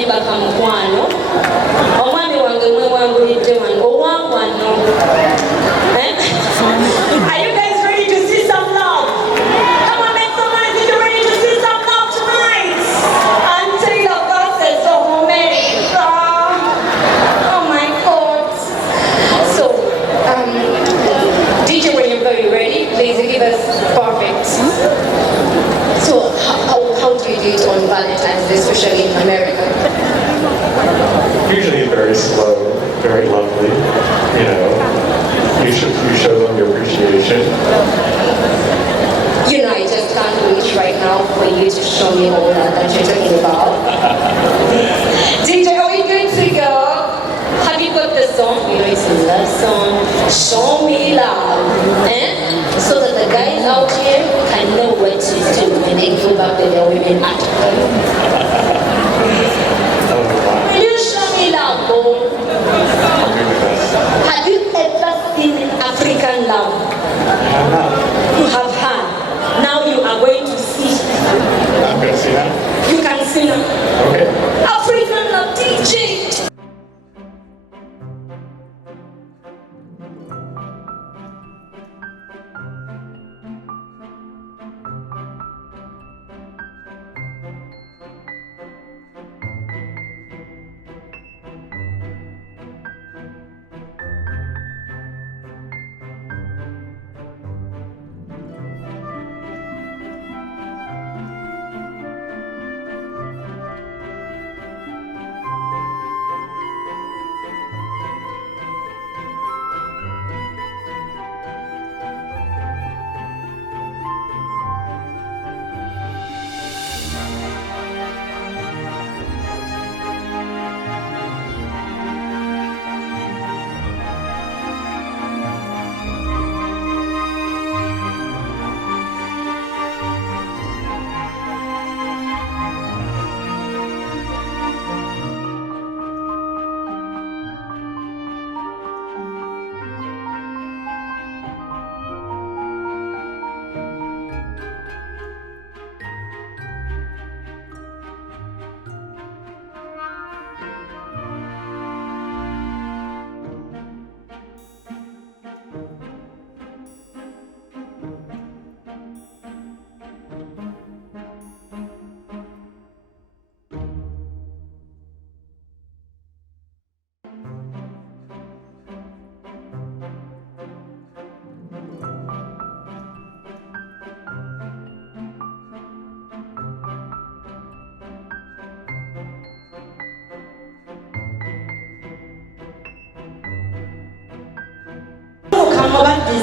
akayimba kamukwano omwami wange mwewangulidde wano owangwano. Are you guys ready to see some love? Come on, make some noise if you're ready to see some love tonight. And Taylor Mukazzi so homemade. Oh my God. So, DJ, when you're very ready, please give us perfect. So, how do you do it on Valentine's Day, especially in America? Usually very slow, very lovely. You know, you show them your appreciation. You know, I just can't wait right now for you to show me all that you're talking about. DJ, are we good to go? Have you got the song? You know, it's a love song. Show me love. So that the guys out here can know what to do when they go back to their women at home. Will you show me love, Bo? Have you ever seen African love? You have had. Now you are going to see. I'm going to see that. You can see now. Okay. African love, DJ.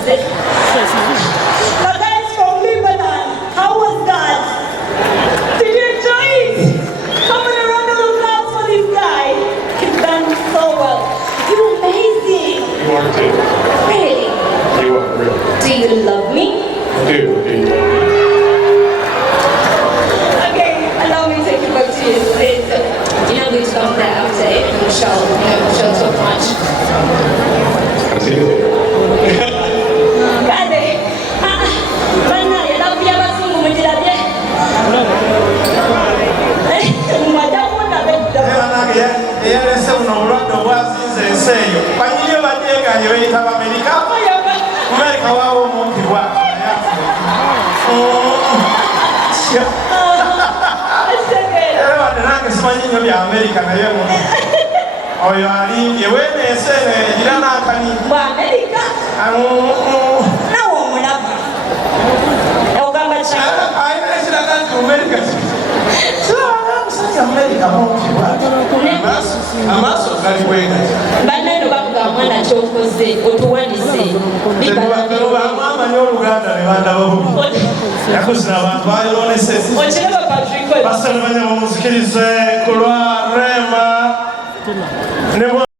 The guys from Lebanon, how was that? Did you enjoy it? How many round of applause for this guy? He's done so well. You're amazing. You are too. Really? You are really. Do you love me? Do you love me? Okay, allow me to take you back to your place. You're not going to come there after it. You shall so much. I'll see you later. America na yemo oyo ali yewe nesene irana akani wa America nawo mulaba ogamba cha aina sira kanti America sira America mo amaso kali wenga banendo bavuga mwana chokoze otuwanise bibalo mama nyo Uganda ne banda babu yakusina abantu ayolonese ochireba Patrick basana banya muzikirize kulwa Rema